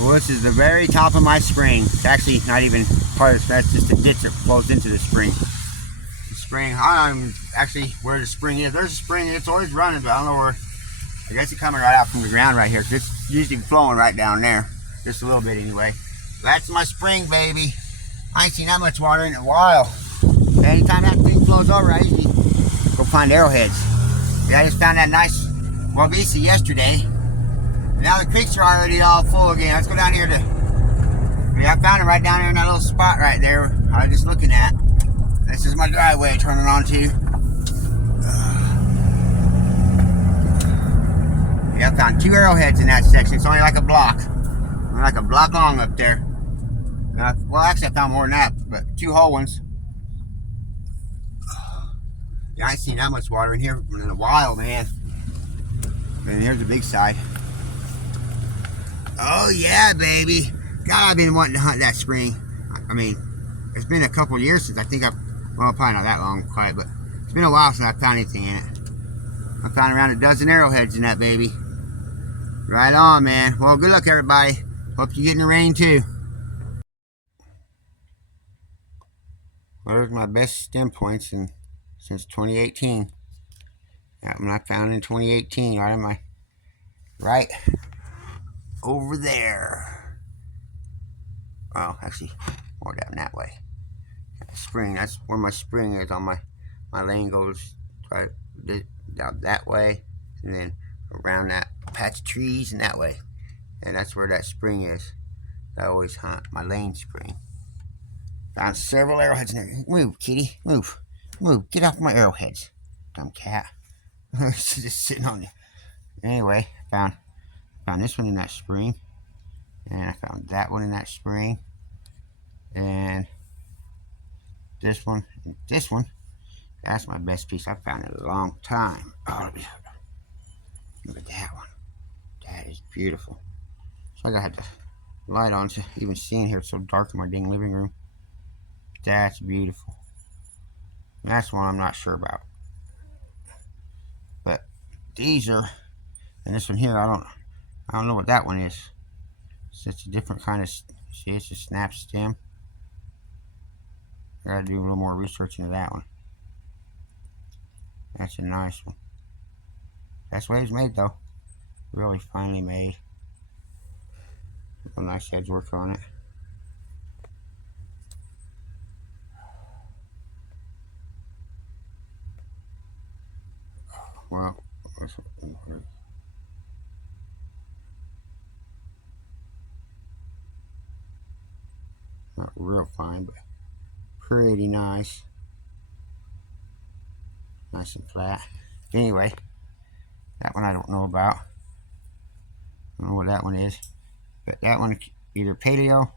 Well, this is the very top of my spring. It's actually not even part of it. That's just a ditch that flows into the spring. The spring, I don't know actually where the spring is. There's a spring, it's always running, but I don't know where. I guess it's coming right out from the ground right here. It's usually flowing right down there. Just a little bit anyway. That's my spring, baby. I ain't seen that much water in a while. Anytime that thing flows over, I usually go find arrowheads. Yeah, I just found that nice Wabisa yesterday. Now the creeks are already all full again. Let's go down here to... Yeah, I found it right down there in that little spot right there I was just looking at. This is my driveway turning onto. Yeah, I found 2 arrowheads in that section. It's only like a block. Only like a block long up there. Well, actually I found more than that, but 2 whole ones. Yeah, I ain't seen that much water in here in a while, man. And here's the big side. Oh yeah, baby. God, I've been wanting to hunt that spring. I mean, it's been a couple years since I think well, probably not that long, quite, but it's been a while since I found anything in it. I found around a dozen arrowheads in that baby. Right on, man. Well, good luck, everybody. Hope you get in the rain, too. Well, there's my best stem points since 2018. That one I found in 2018, right over there. Oh, actually, more down that way. Spring, that's where my spring is on my lane goes right down that way, and then around that patch of trees and that way. And that's where that spring is. I always hunt my lane spring. Found several arrowheads in there. Move, kitty. Move. Move. Get off my arrowheads. Dumb cat. She's just sitting on you. Anyway, found this one in that spring. And I found that one in that spring. And this one and this one. That's my best piece I've found in a long time. Oh, look at that one. That is beautiful. So I gotta have the light on to even see in here. It's so dark in my dang living room. That's beautiful. And that's one I'm not sure about. But these are, and this one here, I don't know what that one is. It's a different kind of, see, it's a snap stem. I gotta do a little more research into that one. That's a nice one. That's the way it's made though. Really finely made. A nice edge work on it. Well, not real fine, but pretty nice. Nice and flat. Anyway, that one I don't know about. I don't know what that one is. But that one, either paleo,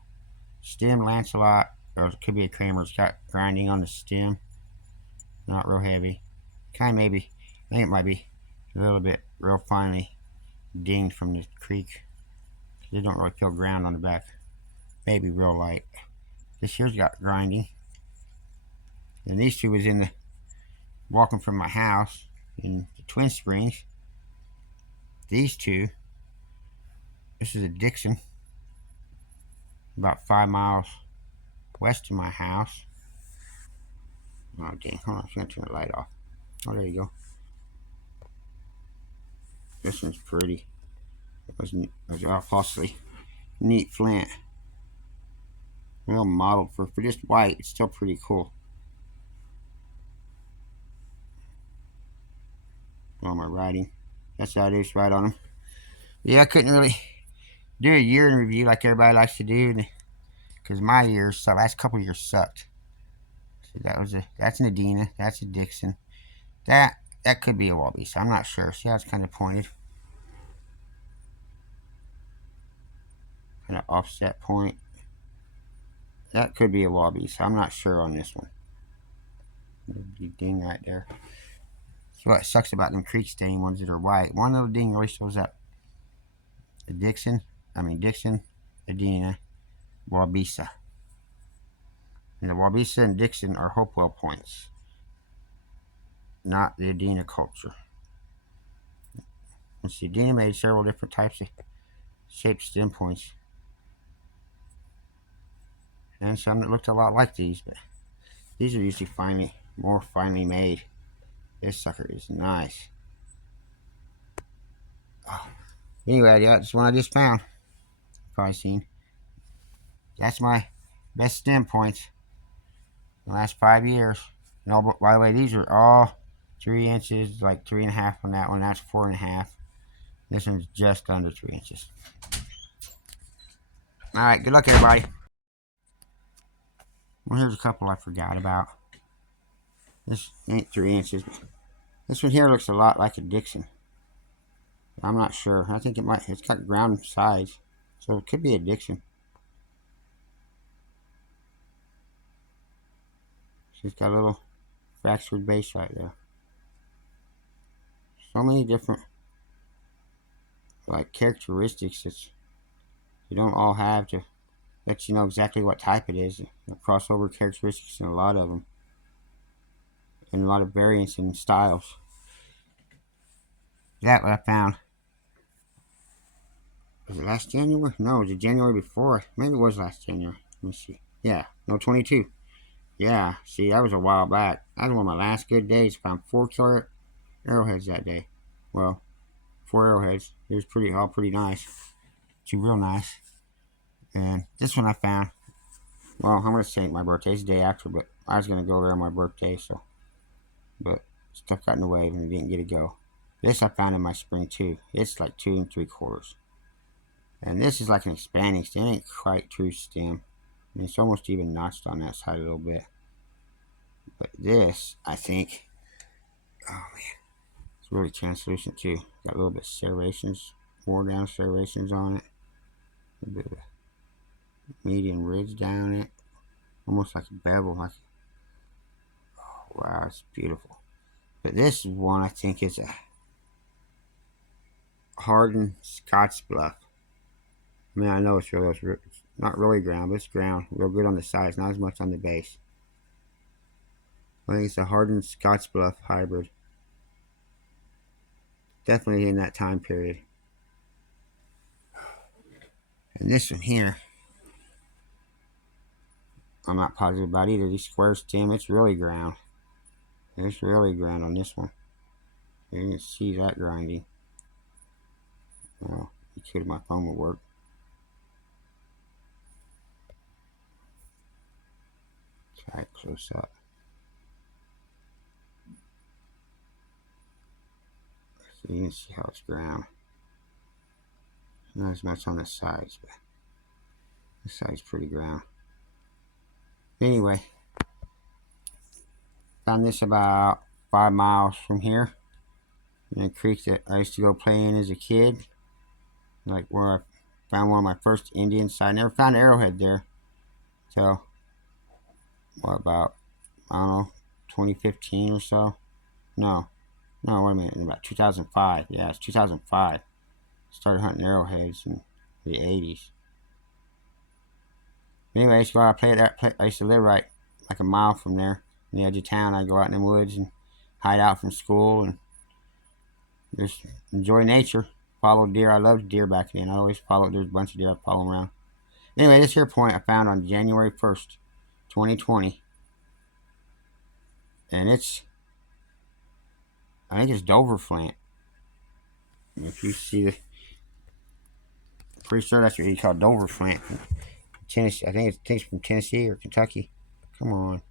stem Lancelot, or it could be a Kramer. It's got grinding on the stem. Not real heavy. Kind of maybe, I think it might be a little bit real finely dinged from the creek. They don't really feel ground on the back. Maybe real light. This here's got grinding. And these 2 was in the, walking from my house in the Twin Springs. These 2, this is a Dixon, about 5 miles west of my house. Oh dang, hold on, I'm gonna turn the light off. Oh, there you go. This one's pretty. It was falsely neat flint. Real modeled for just white. It's still pretty cool. All my writing. That's how it is, right on them. Yeah, I couldn't really do a year in review like everybody likes to do, because my years, the last couple years sucked. So that's an Adena, that's a Dixon. That could be a Wabisa. I'm not sure. See how it's kind of pointed? Kind of offset point. That could be a Wabisa. I'm not sure on this one. Big ding right there. So what sucks about them creek stain ones that are white. One little ding really shows up. The Dixon, Adena, Wabisa. And the Wabisa and Dixon are Hopewell points, not the Adena culture. Let's see, Adena made several different types of shaped stem points. and some that looked a lot like these, but these are usually more finely made. This sucker is nice. Oh. Anyway, yeah, that's one I just found. Probably seen. That's my best stem points in the last 5 years. And all, by the way, these are all 3 inches, like 3.5 on that one. That's 4.5. This one's just under 3 inches. All right, good luck, everybody. Well, here's a couple I forgot about. This ain't 3 inches. This one here looks a lot like a Dixon. I'm not sure. I think it might. It's got ground size, so it could be a Dixon. She's got a little fractured base right there. So many different characteristics that you don't all have to let you know exactly what type it is. Crossover characteristics in a lot of them, and a lot of variance in styles. That what I found. Was it last January? No, it was the January before. Maybe it was last January. Let me see. Yeah, no, 22. Yeah, see, that was a while back. That was one of my last good days. Found 4 killer arrowheads that day. Well, 4 arrowheads. It was all pretty nice. 2 real nice. And this one I found. Well, I'm going to say my birthday. It's the day after, but I was going to go there on my birthday, so. But stuff got in the way and I didn't get to go. This I found in my spring too. It's like 2 3/4. And this is like an expanding stem. It ain't quite true stem. And it's almost even notched on that side a little bit. But this, I think, oh man, it's really translucent too. Got a little bit of serrations, more down serrations on it. A bit of a medium ridge down it. Almost like a bevel. Like, oh wow, it's beautiful. But this one, I think, is a hardened Scotch bluff. I mean, I know it's not really ground, but it's ground. Real good on the sides, not as much on the base. I think it's a hardened Scotch bluff hybrid. Definitely in that time period. And this one here, I'm not positive about either. These square stem, it's really ground. It's really ground on this one. You can see that grinding. Well, you could, my phone would work. Try it close up. So you can see how it's ground. Not as much on the sides, but this side's pretty ground. Anyway, found this about 5 miles from here in a creek that I used to go play in as a kid. Like where I found one of my first Indian sites. I never found an arrowhead there till, what, about, I don't know, 2015 or so. No, wait a minute, in about 2005. Yeah, it's 2005. Started hunting arrowheads in the 80s. Anyway, I used to go out and play at that place. I used to live right like a mile from there, on the edge of town. I'd go out in the woods and hide out from school and just enjoy nature. Follow deer. I loved deer back then. I always followed. There's a bunch of deer. I'd follow them around. Anyway, this here point I found on January 1st, 2020. And I think it's Dover flint. If you see the, pretty sure that's what you call Dover flint. Tennessee. I think it's from Tennessee or Kentucky. Come on.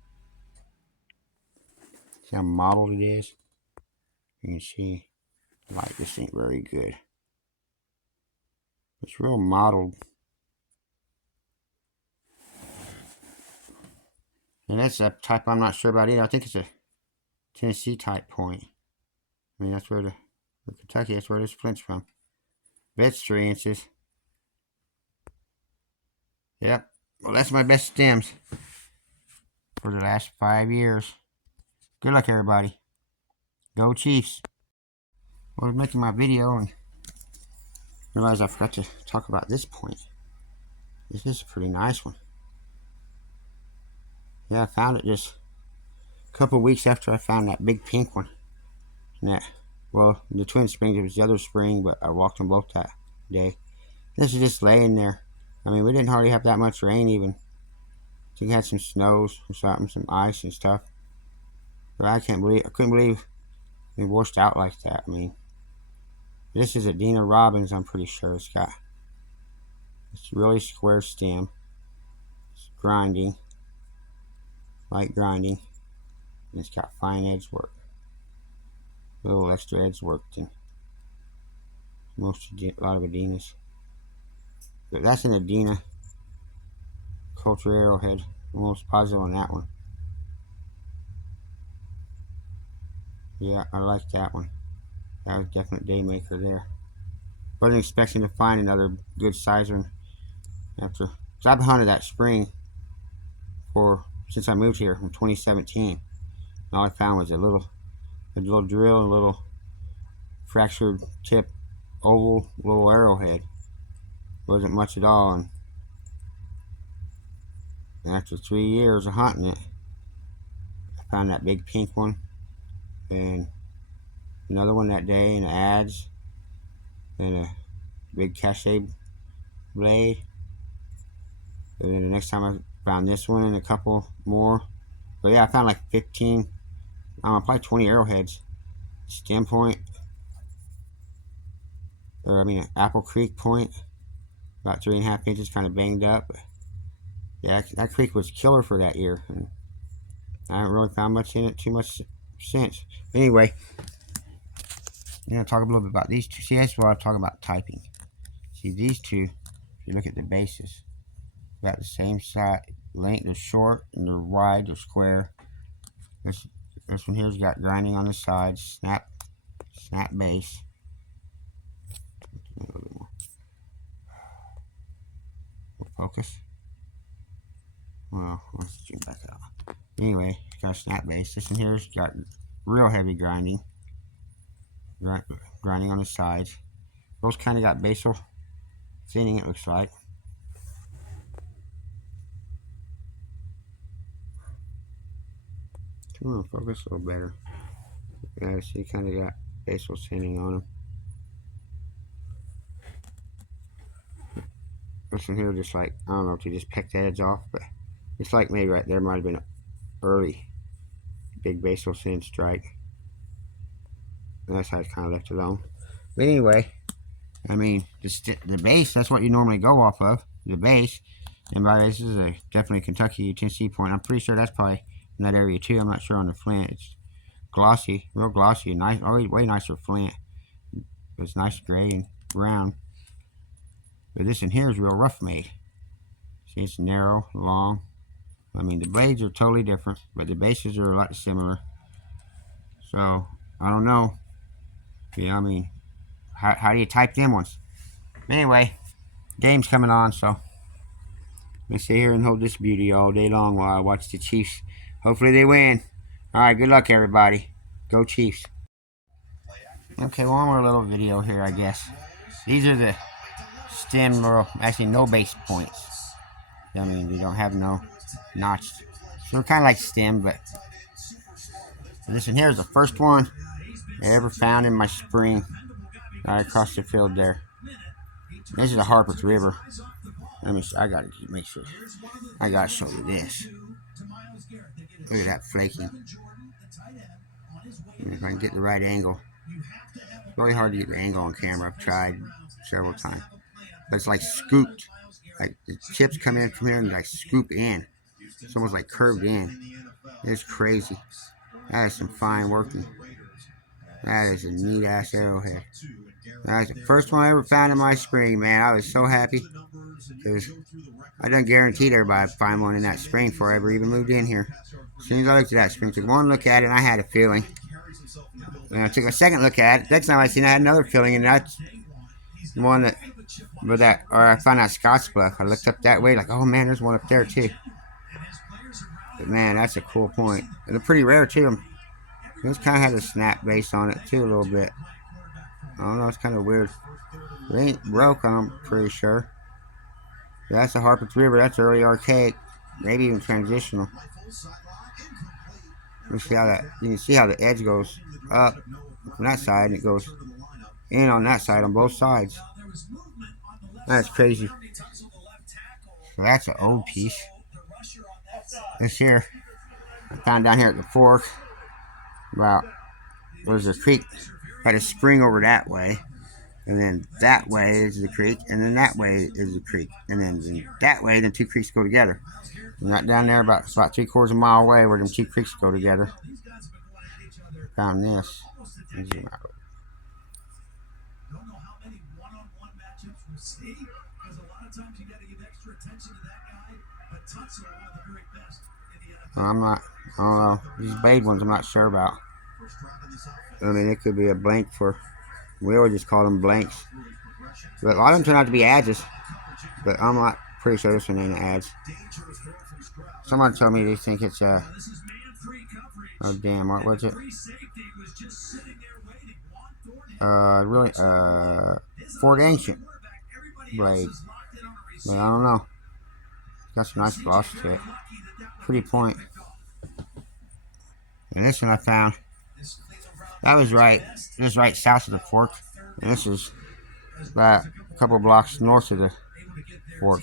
See how mottled it is? You can see the light just ain't very good. It's real mottled. And that's a type I'm not sure about either. I think it's a Tennessee type point. I mean, that's where or Kentucky, that's where this flint's from. That's 3 inches. Yep. Well, that's my best stems for the last 5 years. Good luck, everybody. Go Chiefs. Well, I was making my video and realized I forgot to talk about this point. This is a pretty nice one. Yeah, I found it just a couple weeks after I found that big pink one. And that, well, the Twin Springs, it was the other spring, but I walked them both that day. This is just laying there. I mean, we didn't hardly have that much rain even. think it had some snows or something, some ice and stuff. But I couldn't believe it washed out like that. I mean, this is Adena Robbins, I'm pretty sure. It's really square stem. It's grinding, light grinding. And it's got fine edge work. A little extra edge work than a lot of Adenas. But that's an Adena Culture Arrowhead. I'm almost positive on that one. Yeah, I like that one. That was a definite day maker there. Wasn't expecting to find another good sizer after. Cause I've hunted that spring since I moved here in 2017. And all I found was a little drill, and a little fractured tip oval little arrowhead. Wasn't much at all. And after 3 years of hunting it, I found that big pink one, and another one that day, and ads, and a big cachet blade. And then the next time I found this one and a couple more. But yeah, I found like 15, probably 20 arrowheads. Stem point, or I mean Apple Creek point, about 3.5 inches, kind of banged up. But yeah, that creek was killer for that year, and I haven't really found much in it too much since. But anyway, I'm gonna talk a little bit about these two. See, that's what I'm talking about typing. See, these two, if you look at the bases, about the same side length. They're short and they're wide. They're square. This one here's got grinding on the sides. Snap base. A little bit more focus. Well, let's zoom back out. Anyway, it's got a snap base. This one here's got real heavy grinding. Grinding on the sides. Those kind of got basal thinning, it looks like. Come on, focus a little better. Yeah, see, kind of got basal thinning on them. This one here, just like, I don't know if you just pecked the heads off, but it's like maybe right there might have been an early big basal thin strike. And that's how it's kind of left alone. But anyway, I mean, the base, that's what you normally go off of, the base. And by this is definitely Kentucky Tennessee point. I'm pretty sure that's probably in that area too. I'm not sure on the flint. It's glossy, real glossy, and nice, way nicer flint. It's nice gray and brown. But this in here is real rough made. See, it's narrow, long. I mean, the blades are totally different, but the bases are a lot similar. So, I don't know. Yeah, I mean, how do you type them ones? Anyway, game's coming on, so I'm gonna sit here and hold this beauty all day long while I watch the Chiefs. Hopefully they win. Alright, good luck everybody. Go Chiefs. Okay, one more little video here, I guess. These are the stem, or actually no base points. I mean, they don't have no notched. So they're kind of like stem, but this one here is the first one I ever found in my spring, right across the field there. This is the Harpeth River. Let me see, I gotta make sure. I gotta show you this. Look at that flaking. If I can get the right angle. It's really hard to get the angle on camera. I've tried several times. But it's like scooped. Like the chips come in from here and like scoop in. It's almost like curved in. It's crazy. That is some fine working. That is a neat ass arrowhead. That was the first one I ever found in my spring, man. I was so happy because I done guaranteed everybody I'd find one in that spring before I ever even moved in here. As soon as I looked at that spring, took one look at it, and I had a feeling. And I took a second look at it. Next time I seen it, I had another feeling, and that's the one that, or I found out Scottsbluff. I looked up that way, like, oh man, there's one up there too. But man, that's a cool point. And they're pretty rare too. This kind of has a snap base on it too, a little bit. I don't know, it's kind of weird. It ain't broke, I'm pretty sure. Yeah, that's the Harpeth River. That's early archaic, maybe even transitional. You see how you can see how the edge goes up from that side, and it goes in on that side on both sides. That's crazy. So that's an old piece. This here, I found down here at the fork. About there's a creek, got a spring over that way, and then that way is the creek, and then that way is the creek, and then that way the two creeks go together. And right down there, about 3/4 of a mile away, where them two creeks go together. Found this. Zoom out. Don't know how many one-on-one matchups we'll see, because a lot of times you got to give extra attention to that guy. But Tutsi are one of the very best in the NFL. I'm not. I don't know. These Blade ones, I'm not sure about. I mean, it could be a blank for. We always just call them blanks. But a lot of them turn out to be ads. But I'm not pretty sure this one ain't ads. Someone told me they think it's oh damn, what was it? Really, Ford Ancient Blade. But I don't know. Got some nice gloss to it. Pretty point. And this one I found. That was right. This is right south of the fork. And this is about a couple blocks north of the fork.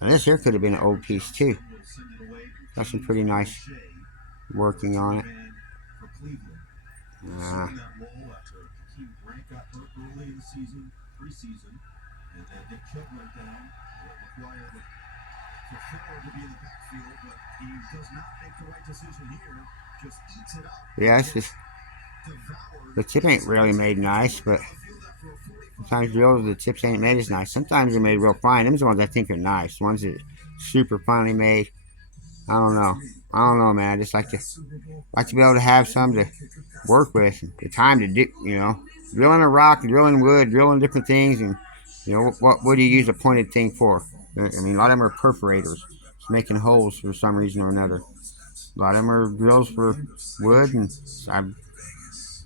And this here could have been an old piece too. Got some pretty nice working on it. Yeah, it's just the tip ain't really made nice, but sometimes the tips ain't made as nice. Sometimes they're made real fine. Them's the ones I think are nice. The ones that super finely made. I don't know, man. I just like to be able to have some to work with, and the time to do, drilling a rock, drilling wood, drilling different things, and what do you use a pointed thing for? I mean, a lot of them are perforators, just making holes for some reason or another. A lot of them are drills for wood, and I've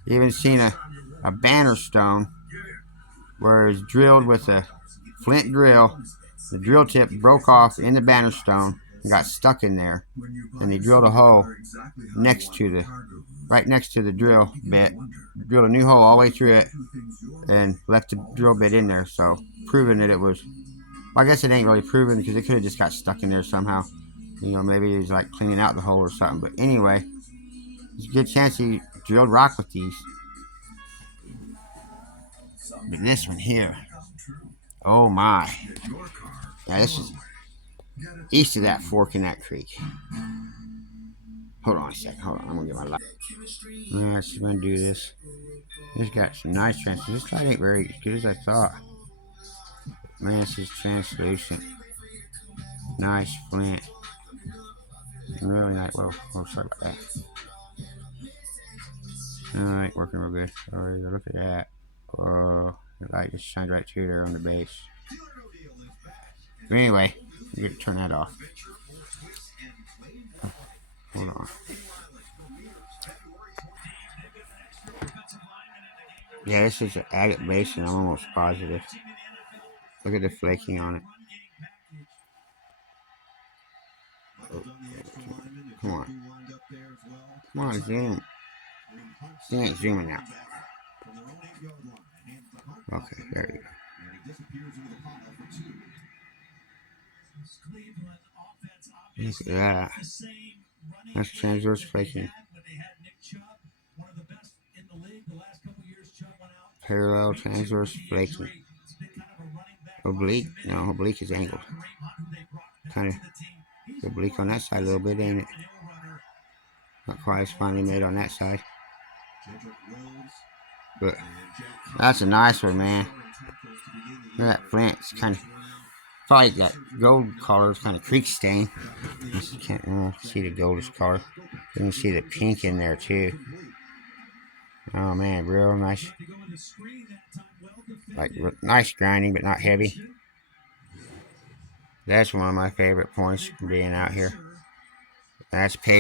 even seen a banner stone where it's drilled with a flint drill. The drill tip broke off in the banner stone and got stuck in there, and they drilled a hole right next to the drill bit, drilled a new hole all the way through it, and left the drill bit in there. So proving that it was, well, I guess it ain't really proven because it could have just got stuck in there somehow. Maybe he was like cleaning out the hole or something. But anyway, there's a good chance he drilled rock with these. But this one here, oh my. Yeah, this is east of that fork in that creek. Hold on a second. Hold on. I'm going to get my light. Alright, so I'm going to do this. This got some nice translucent. This light ain't very good as I thought. Man, this is translucent. Nice flint. Really nice. Whoa, sorry about that. Alright, working real good. Alright, look at that. Whoa, the light just shines right through there on the base. But anyway, I'm going to turn that off. Hold on. Yeah, this is an agate base, and I'm almost positive. Look at the flaking on it. Oh, come on. Come on, zoom. You ain't zooming out. Okay, there you go. Look at that. That's transverse flaking. Parallel transverse flaking. Oblique? No, oblique is angled. Kind of oblique on that side a little bit, ain't it? Not quite as finely made on that side. But that's a nice one, man. Look at that flint. It's kind of probably that gold color is kind of creek stain. You can't see the goldish color. You can see the pink in there too. Oh man, real nice. Like nice grinding, but not heavy. That's one of my favorite points from being out here. That's paid.